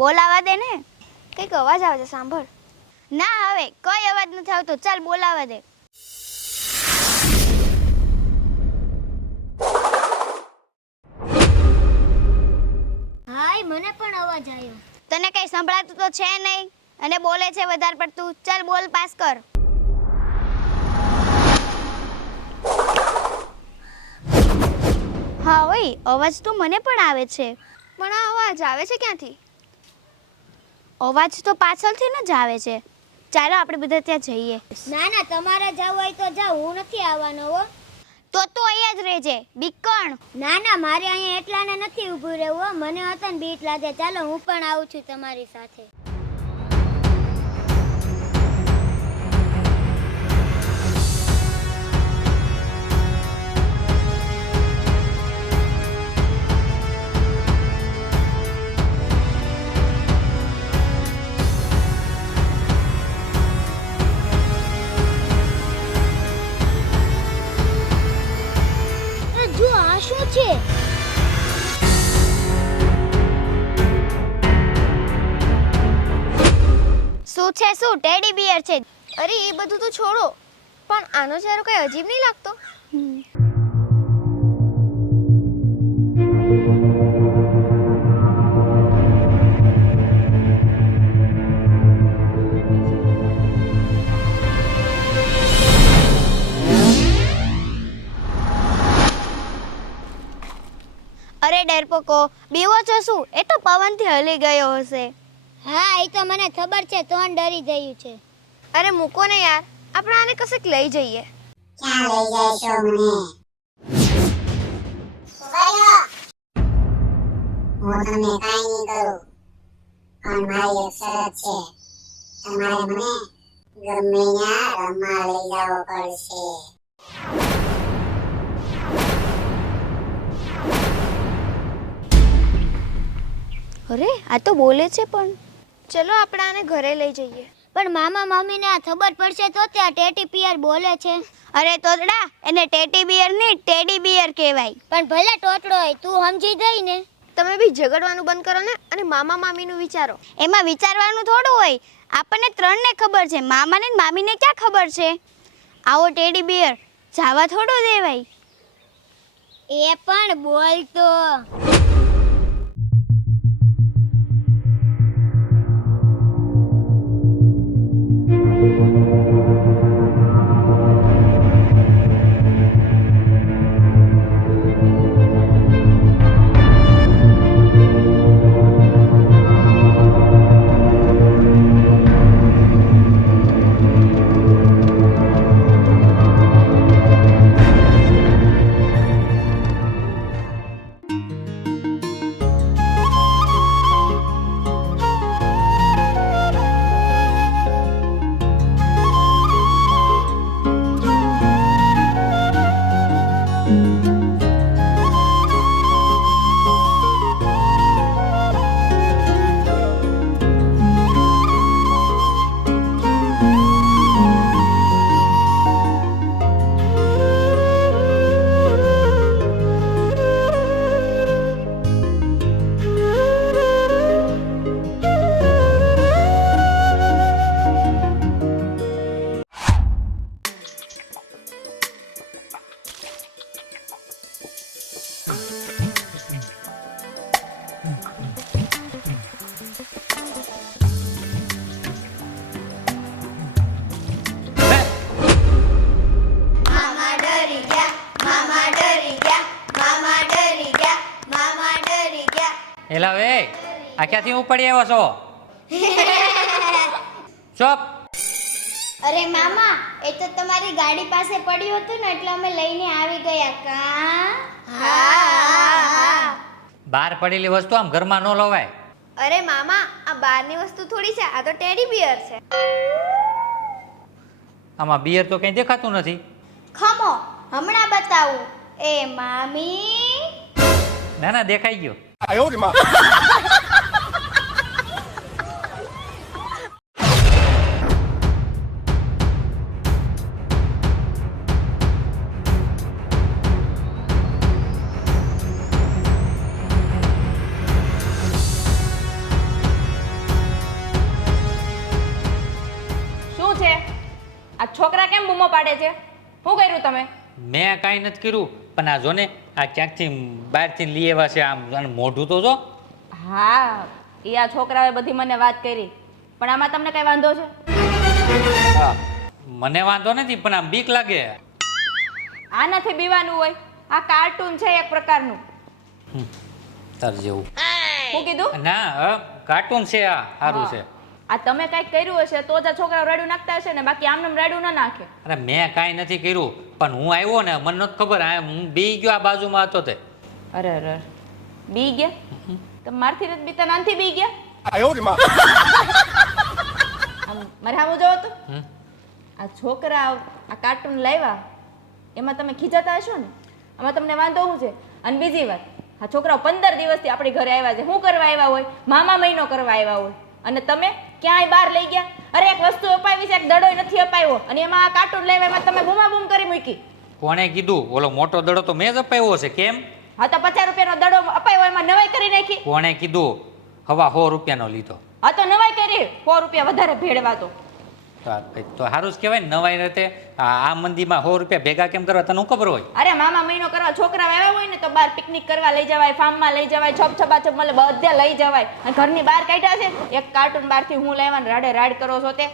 બોલાવા દે ને. કંઈક અવાજ આવે છે, સાંભળ. ના હવે કોઈ અવાજ નથી આવતો, ચાલ બોલાવા દે. હાય, મને પણ અવાજ આવ્યો. તને કઈ સંભળાતું તો છે નહીં અને બોલે છે વધારે પડતું. ચાલ બોલ પાસ કર. હા ઓય, અવાજ તો મને પણ આવે છે. પણ આ અવાજ આવે છે ક્યાંથી? અવાજ તો પાછળથી જ આવે છે. ચાલો આપણે બધા ત્યાં જઈએ. ના ના, તમારે જવું હોય તો જાઓ, હું નથી આવવાનો હો. તો તું અહીંયા જ રહેજે, બીકણ. ના ના, મારે અહીંયા એટલાને નથી ઊભું રહેવું હો. મને હતો ને બીક લાગે. ચાલો હું પણ આવું છું તમારી સાથે. જો આ શું છે? શું છે? શું ટેડી બિયર છે? અરે એ બધું તો છોડો, પણ આનો ચહેરો કઈ અજીબ નહીં લાગતો? અરે ડરપોકો, બીવો છો શું? એ તો પવનથી હલી ગયો હશે. હા, એ તો મને ખબર છે. તોન ડરી ગયું છે. અરે મૂકો ને યાર, આપણે આને કશેક લઈ જઈએ. ક્યાં લઈ જઈશો મને? હું તમને કાંઈ નહીં કરું, પણ મારી એક શરત છે. તમારે મને ગમે ત્યાં રમવા લઈ જવો પડશે. અરે આ તો બોલે છે પણ. ચલો આપણે આને ઘરે લઈ જઈએ. પણ મામા મમ્મીને આ ખબર પડશે તો ત્યાં ટેટી પિયર બોલે છે. અરે તોતડા, એને ટેટી બિયર નહીં ટેડી બિયર કહેવાય. પણ ભલે ટોટડો હોય, તું સમજી ગઈ ને? તમે બી ઝઘડવાનું બંધ કરો ને અને મામા મામીનું વિચારો. એમાં વિચારવાનું થોડું હોય. આપણને ત્રણને ખબર છે, મામાને ને મામીને ક્યાં ખબર છે? આવો ટેડી બિયર જાવા થોડું દેવાય. એ પણ બોલતો. એલા વે, આ ક્યાંથી ઉપડી આવ્યો છો? ચોપ. અરે મામા, એ તો તમારી ગાડી પાસે પડ્યું હતું ને એટલે અમે લઈને આવી ગયા. કા? હા. બહાર પડેલી વસ્તુ આમ ઘરમાં ન લવાય. અરે મામા, આ બહારની વસ્તુ થોડી છે, આ તો ટેડી બિયર છે. આમાં બિયર તો કંઈ દેખાતું નથી. ખમો, હમણાં બતાવું. એ મામી. ના ના, દેખાઈ ગયો. કેમ બૂમો પાડે છે? શું કર્યું તમે? મેં કાંઈ નથી કર્યું, પણ આ જો ને આ ક્યાંકથી બહારથી લઈ આવ્યા છે, આમ આનું મોઢું તો જો. હા, એ આ છોકરાએ બધી મને વાત કરી, પણ આમાં તમને કઈ વાંધો છે? હા, મને વાંધો નથી, પણ આમ બીક લાગે. આ નથી બીવાનું હોય, આ કાર્ટૂન છે એક પ્રકારનું. તાર જેવું. શું કીધું? ના, કાર્ટૂન છે આ, સારું છે. આ તમે કઈક કર્યું હશે તો જ આ છોકરાઓ રાડું નાખતા હશે ને, બાકી આમને રાડું ના નાખે. અરે મેં કાંઈ નથી કર્યું, પણ હું આવ્યો ને મને નથી ખબર, હું બી ગયો આ બાજુમાં હતો તે. અરે અરે, બી ગયા? તમે મારથી નથી બીતા, નાનથી બી ગયા? આમ મારે સામું જોવો તો આ છોકરા આ કાર્ટૂન લાવ્યા એમાં તમે ખીજાતા હશો ને, આમાં તમને વાંધો શું છે? અને બીજી વાત, આ છોકરાઓ 15 દિવસથી આપણી ઘરે આવ્યા છે, શું કરવા આવ્યા હોય? મામા મહિનો કરવા આવ્યા હોય, અને તમે ક્યાંય બહાર લઈ ગયા? અરે એક વસ્તુ અપાવી છે, એક દડોય નથી અપાવ્યો, અને એમાં આ કાર્ટૂન લાવ્યા, એમાં તમે બૂમાબૂમ કરી મૂકી. કોણે કીધું? ઓલો મોટો દડો તો મેં જ અપાવ્યો છે. કેમ? હા તો 50 રૂપિયાનો દડો અપાવ્યો, એમાં નવાઈ કરી નાખી. કોણે કીધું? હવા 100 રૂપિયાનો લીધો. હા તો નવાઈ કરી, 100 રૂપિયા વધારે ભેળવા તો. તો સારું જ કહેવાય ને, નવાઈ રીતે આ મંદીમાં 100 રૂપિયા ભેગા કેમ કરવા? તને શું ખબર હોય? અરે મામા મહિનો કરવા છોકરા આવ્યા હોય ને તો બહાર પિકનિક કરવા લઈ જવાય, ફાર્મમાં લઈ જવાય, છપ છપાછપ મળે, બધે લઈ જવાય. અને ઘરની બહાર કાઢ્યા છે એક કાર્ટૂન બહારથી હું લાવવાનું રાડે રાડ કરો છો તે.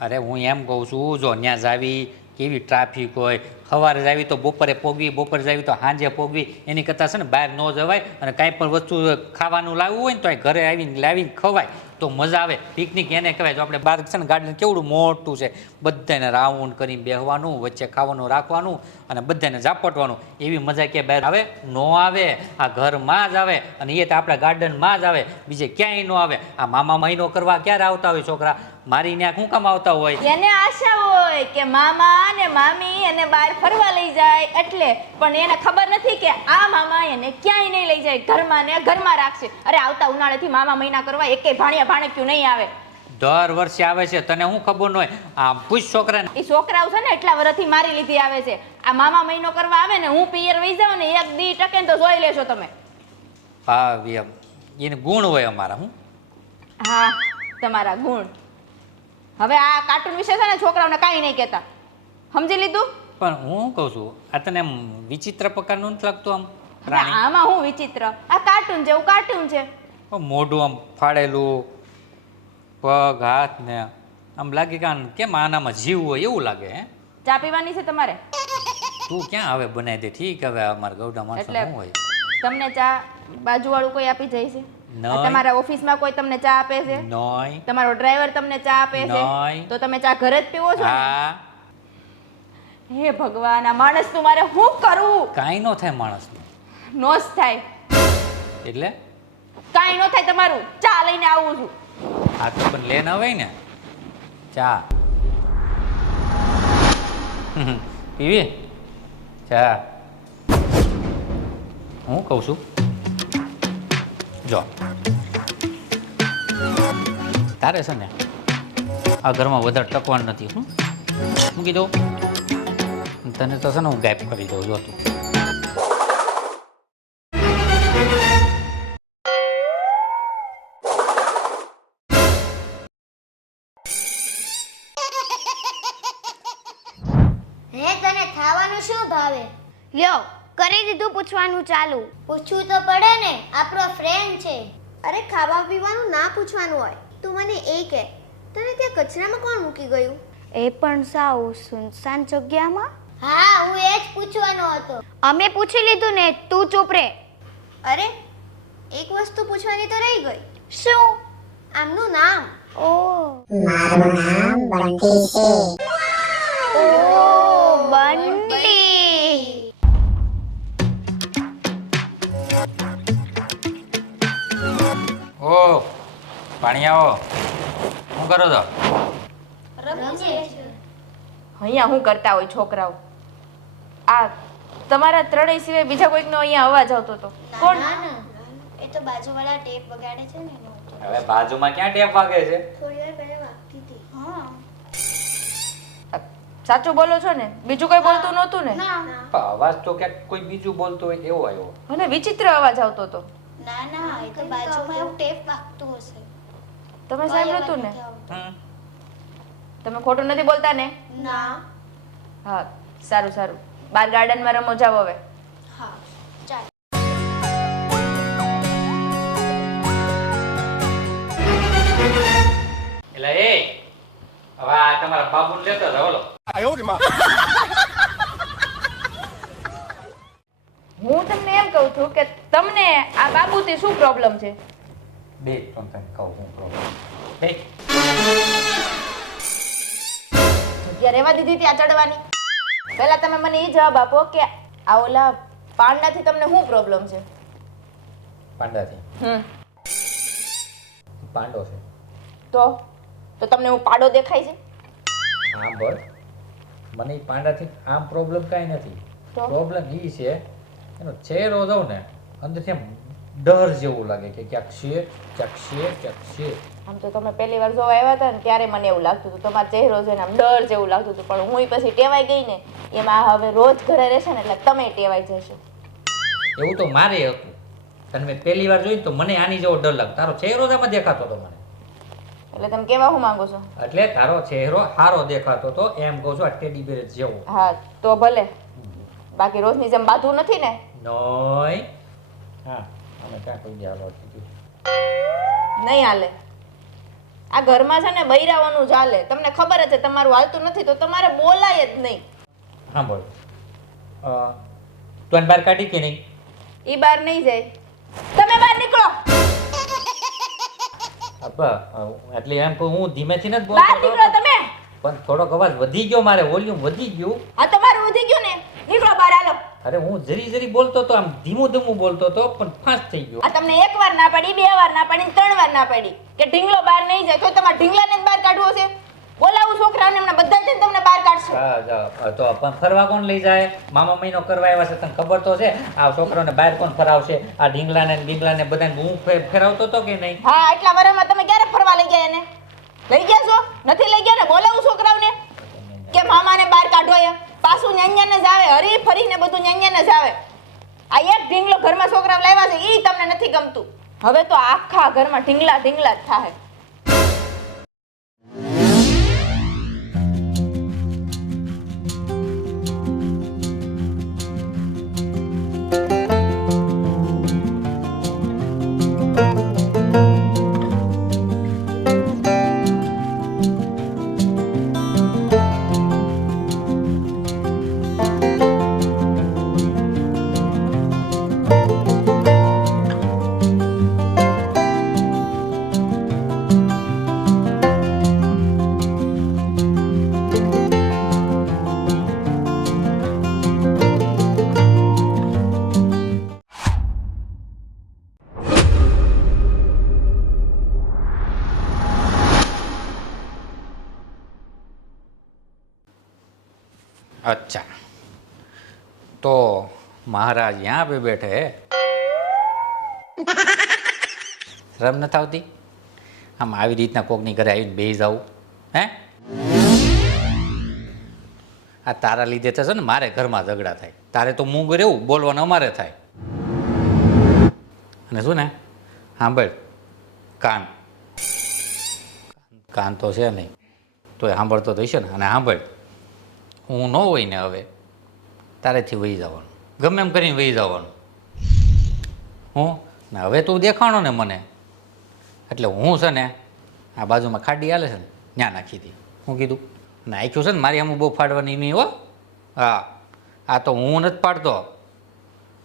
અરે હું એમ કહું છું, જો ત્યાં જાવી કેવી ટ્રાફિક હોય, સવારે જાવી તો બપોરે પોગવી, બપોરે જાવી તો સાંજે પોગવી, એની કરતાં છે ને બહાર ન જવાય. અને કાંઈ પણ વસ્તુ ખાવાનું લાવવું હોય ને તો ઘરે આવીને લાવીને ખવાય તો મજા આવે. પિકનિક એને કહેવાય. જો આપણે બહાર છે ને ગાર્ડન કેવડું મોટું છે, બધાને રાઉન્ડ કરીને બેસવાનું, વચ્ચે ખાવાનું રાખવાનું અને બધાને ઝાપટવાનું, એવી મજા ક્યાંય બહાર આવે ન આવે. આ ઘરમાં જ આવે, અને એ તો આપણા ગાર્ડનમાં જ આવે, બીજે ક્યાંય ન આવે. આ મામા મહિનો કરવા ક્યારે આવતા હોય છોકરા? મારી ત્યાં શું કામ આવતા હોય? એને આશા હોય કે મામા ને મામી એને બહાર ફરવા લઈ જાય એટલે, પણ એને ખબર નથી કે આ મામા એને ક્યાંય નહીં લઈ જાય, ઘરમાં ને ઘરમાં રાખશે. અરે આવતા ઉનાળેથી મામા મહિના કરવા એકેય ભાણિયા ભાણક્યું નહીં આવે. દર વર્ષે આવે છે, તને શું ખબર ન હોય? આ પૂછ છોકરાને. એ છોકરાઓ છે ને એટલા વર્ષથી મારી લીધી આવે છે. આ મામા મહિનો કરવા આવે ને, હું પિયર વહી જાઉં ને, એક દી ટકે ને તો જોઈ લેશો તમે. હા, એને ગુણ હોય અમારા. હું હા, તમારા ગુણ. હવે આ કાર્ટૂન વિશે છે ને છોકરાઓને કાંઈ નહીં કહેતા, સમજી લીધું? પણ હું કહું છું, આ તને એમ વિચિત્ર પ્રકારનું નથી લાગતું? આમ પ્રાણી આમાં હું વિચિત્ર? આ કાર્ટૂન જેવું કાર્ટૂન છે. મોઢું આમ ફાડેલું, પગ હાથ ને આમ લાગે કે કેમ આનામાં જીવ હોય એવું લાગે. હે, ચા પીવાની છે તમારે? તું ક્યાં હવે બનાવી દે. ઠીક, હવે અમારા ગૌડા માણસો એટલે શું હોય? તમને ચા બાજુવાળું કોઈ આપી જાય છે? નહીં. તમારા ઓફિસમાં કોઈ તમને ચા આપે છે? નોય. તમારો ડ્રાઈવર તમને ચા આપે છે? નહીં. તો તમે ચા ઘરે જ પીવો છો ને? હા. હે ભગવાન, આ માણસનું મારે શું કરવું? કાંઈ ન થાય માણસનું. નોસ થાય એટલે કાંઈ ન થાય. તમારું ચા લઈને આવું છું. આ તો પણ લેન આવે ને ચા. પીવી ચા? હું કહું છું, જો તારે છે ને આ ઘરમાં વધારે ટકવાનું નથી. મૂકી દઉં તને તો છે ને હું ગાયબ કરી દઉં. જો તું હે તને ખાવાનું શું ભાવે? લ્યો કરી દીધું પૂછવાનું ચાલુ. પૂછવું તો પડે ને, આપણો ફ્રેન્ડ છે. અરે ખાવા પીવાનું ના પૂછવાનું હોય, તું મને એ કહે તને ત્યાં કચરામાં કોણ મૂકી ગયું? એ પણ સાવ સુનસાન જગ્યામાં. હા, હું એ જ પૂછવાનો હતો. અમે પૂછી લીધું ને, તું ચૂપ રે. અરે એક વસ્તુ પૂછવાની તો રહી ગઈ. શું? આમનું નામ. ઓ મારું નામ બંટી છે. ઓ બંટી. ઓ પાણી આવો. શું કરો છો? અહીંયા શું કરતા હોય છોકરાઓ? આ તમારા ત્રણેય સિવાય બીજા કોઈકનો અહીંયા અવાજ આવતો હતો. કોણ? એ તો બાજુવાળા ટેપ વગાડે છે ને. હવે બાજુમાં ક્યાં ટેપ વાગે છે? થોડી વાર પહેલા વાગતી હતી. સાચું બોલો છો ને? બીજું કોઈ બોલતું નહોતું ને? પણ અવાજ તો ક્યાંક કોઈ બીજું બોલતું હોય એવો આવ્યો. મને વિચિત્ર અવાજ આવતો હતો. ના ના, એ તો બાજુમાં એવું ટેપ વાગતું હશે. તમે સાંભળ્યું હતું ને? હમ. તમે ખોટું નથી બોલતા ને? ના. હા સારું સારું, બાર ગાર્ડનમાં રમો જાવ હવે. હા ચાલ. એટલે એ હવે આ તમારા બાબુને લેતો જાવ ઓલો. હું તમને એમ કહું છું કે તમને આ બાબુથી શું પ્રોબ્લેમ છે? બે ત્રણ તને કહું હું પ્રોબ્લેમ. હે જગ્યા રહેવા દીધી ત્યાં ચડવાની. પહેલા તમે મને એ જવાબ આપો કે આ ઓલા પાંડાથી તમને શું પ્રોબ્લેમ છે? પાંડાથી પાંડો છે. તો તમને હું પાડો દેખાય છે? આમ બસ મને ઈ પાંડાથી આમ પ્રોબ્લેમ કાંઈ નથી. તો? પ્રોબ્લેમ ઈ છે એનો ચહેરો જોઉં ને અંદરથી આમ ડર જેવું લાગે કે ક્યાંક છે ક્યાંક છે ક્યાંક છે. આમ તો તમે પહેલી વાર જોવા આવ્યા હતા ને ત્યારે મને એવું લાગતું હતું, તમારો ચહેરો છે ને આમ ડર જેવું લાગતું હતું, પણ હું પછી ટેવાઈ ગઈ ને એમાં હવે રોજ ઘરે રહેશે ને એટલે તમે ટેવાઈ જશો. એવું તો મારે હતું. તને મેં પહેલી વાર જોઈ તો મને આની જેવો ડર લાગતો. તારો ચહેરો જ આમાં દેખાતો હતો મને. એટલે તમે કેવા હું માંગો છો? એટલે તારો ચહેરો સારો દેખાતો હતો એમ કહું છું. આ ટેડી બેર જેવો. હા તો ભલે, બાકી રોજની જેમ બાંધવું નથી ને? નોય. હા અમે ક્યાં કોઈ દે હાલો કીધું. નહીં હાલે. આ ઘરમાં છે ને બૈરાઓનું ચાલે. તમને ખબર જ છે તમારું હાલતું નથી તો તમારે બોલાય જ નહીં. હા બોલ. તું આને બહાર કાઢી કે નહીં? ઈ બહાર નહીં જાય. તમે બહાર નીકળો. અબ્બા એટલે એમ કહું હું ધીમેથી નથી બહાર બોલતો નીકળો તમે. પણ થોડોક અવાજ વધી ગયો, મારે વોલ્યુમ વધી ગયું. આ તમારું વધી ગયું ને, નીકળો બહાર હાલો. અરે હું જરી જરી બોલતો તો, આમ ધીમું ધીમું બોલતો તો, પણ ફાસ્ટ થઈ ગયો. આ તમને એક વાર ના પાડી, બે વાર ના પાડી, 3 વાર ના પાડી કે ઢીંગલો બહાર નહીં જાય. તો તમારે ઢીંગલાને જ બહાર કાઢવો છે? બોલાવું છોકરાને, હમણાં બધા જઈને તમને બહાર કાઢશે. હા જાઓ તો પણ ફરવા કોણ લઈ જાય? મામા મહિનો કરવા આવ્યા છે, તને ખબર તો છે. આ છોકરાને બહાર કોણ ફરાવશે? આ ઢીંગલાને ઢીંગલાને બધાને હું ફેરવતો તો કે નહીં? હા એટલા વર્ષમાં તમે ક્યારે ફરવા લઈ ગયા એને? લઈ ગયા છો? નથી લઈ ગયા ને? બોલાવું છોકરાઓને કે મામાને બહાર કાઢો એમ. પાછું ન્યાન્યાને જ આવે, હરી ફરીને બધું ન્યાન્યાને જ આવે. આ એક ઢીંગલો ઘરમાં છોકરાઓ લાવ્યા છે ઈ તમને નથી ગમતું. હવે તો આખા ઘરમાં ઢીંગલા ઢીંગલા જ થાય. અચ્છા તો મહારાજ यहाँ पे बैठे है. શરમ નથી આવતી? આમ આવી રીતના કોકની ઘરે આવીને બેસી જાવું? હે આ તારા લીધે થશે ને મારે ઘરમાં ઝઘડા થાય. તારે તો મૂંગ રહેવું, બોલવાનું અમારે થાય. અને શું ને સાંભળ, કાન કાન તો છે નહીં તોય સાંભળતો તો હશે ને. અને સાંભળ, હું ન હોય ને હવે તારેથી વહી જવાનું, ગમે એમ કરીને વહી જવાનું. હું ને હવે તું દેખાણો ને મને, એટલે હું છે ને આ બાજુમાં ખાડી હાલે છે ને ત્યાં નાખી દી. હું કીધું નાખ્યું છે ને મારી આમ બહુ ફાડવાની નહીં હો. હા આ તો હું નથી પાડતો.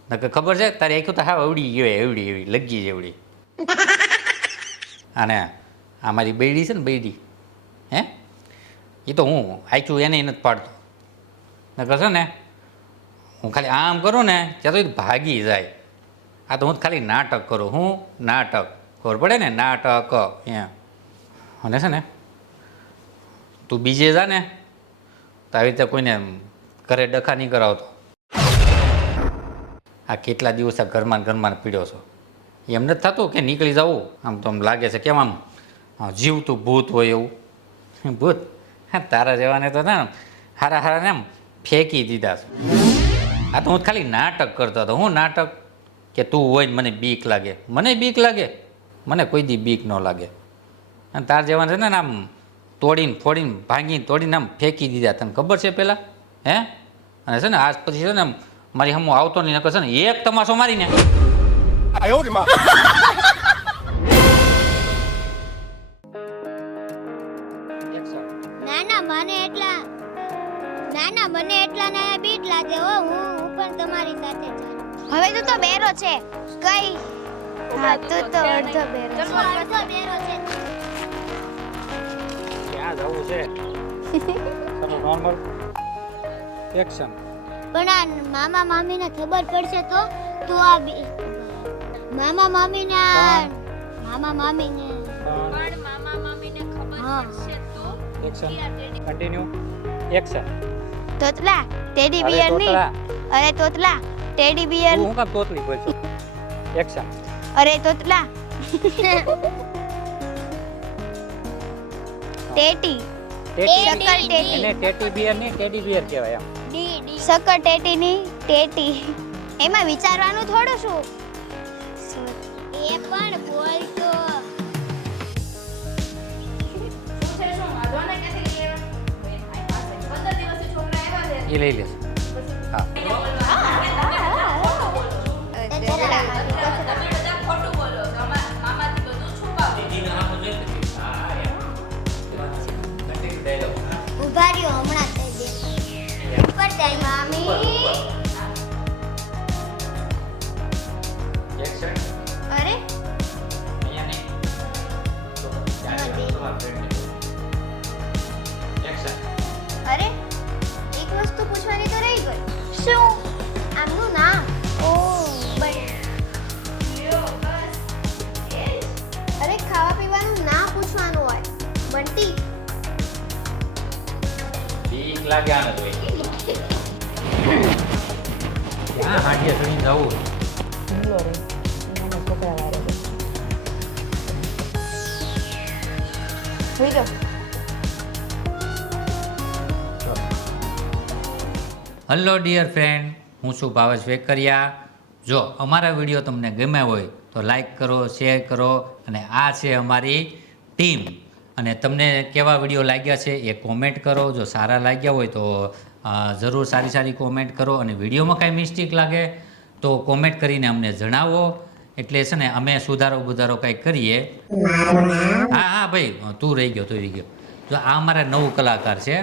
નકર ખબર છે તારી આખ્યું તો હા એવડી ગયો, એવડી એવી લગી જેવડી. અને આ મારી બૈડી છે ને બૈડી, હે એ તો હું આખ્યું એને નથી પાડતો. નકર છે ને હું ખાલી આમ કરું ને ત્યાં તો ભાગી જાય. આ તો હું ખાલી નાટક કરું. હું નાટક ખબર પડે ને, નાટક એમ. અને છે ને તું બીજે જા ને તો આવી રીતે કોઈને ઘરે ડખા નહીં કરાવતો. આ કેટલા દિવસ આ ઘરમાં પીડ્યો છો. એમ નથી થતું કે નીકળી જવું? આમ તો આમ લાગે છે કેમ આમ જીવતું ભૂત હોય એવું. ભૂત હા તારા જેવાને તો ના હારા હારાને આમ ફેંકી દીધા છે. આ તો હું ખાલી નાટક કરતો હતો. હું નાટક કે તું હોય ને મને બીક લાગે. મને બીક લાગે? મને કોઈ દી બીક ન લાગે. અને તાર જેવાને છે ને આમ તોડીને ફોડીને ભાંગીને તોડીને આમ ફેંકી દીધા. તને ખબર છે પહેલાં હે અને છે ને આજ પછી છે ને મારી હમું આવતો નહીં નકર છે ને એક તમાશો મારીને મને એટલા ને બીક લાગે હો હું પણ તમારી સાથે ચાલું હવે તું તો બેરો છે કઈ હા તું તો અડધો બેરો છે. હું અડધો બેરો છે ક્યાં જવું છે ચલો નોર્મલ એક્શન પણ આ મામા મામીને ખબર પડશે તો આ મામા મામીને હા action continue action Totla teddy beer ની અરે તોતલા ટેડી બિયર હું કામ તોતલી બોલ છું એક્શન અરે તોતલા ટેટી ટેટી સકર ટેટી એને ટેટી બિયર ની ટેડી બિયર કહેવાય એમ સકર ટેટી ની ટેટી એમાં વિચારવાનું થોડું શું એ પણ બોલતો એ લઈ લેશે હા ઉભા રહ્યો હમણાં થઈ દે ઉપર જાય મામી એક્શન અરે અહીંયા નહીં તો એક્શન અરે એક વસ્તુ પૂછવાની તો રહી ગઈ શું આમનું નામ ઓ અરે ખાવા પીવાનું ના પૂછવાનું હોય બંટી બીક લાગે આને તો ક્યાં હાંડીએ ચડીને જવું હેલો ડિયર ફ્રેન્ડ હું છું ભાવેશ વેકરિયા જો અમારા વિડીયો તમને ગમ્યા હોય તો લાઈક કરો શેર કરો અને આ છે અમારી ટીમ અને તમને કેવા વિડીયો લાગ્યા છે એ કોમેન્ટ કરો જો સારા લાગ્યા હોય તો જરૂર સારી સારી કોમેન્ટ કરો અને વિડીયોમાં કાંઈ મિસ્ટેક લાગે તો કોમેન્ટ કરીને અમને જણાવો એટલે છે ને અમે સુધારો કંઈક કરીએ હા ભાઈ તું રહી ગયો જો આ અમારા નવું કલાકાર છે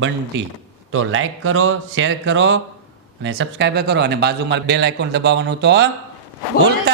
બંટી તો લાઈક કરો શેર કરો અને સબસ્ક્રાઈબ કરો અને બાજુમાં બેલ આઇકોન દબાવવાનું તો ભૂલતા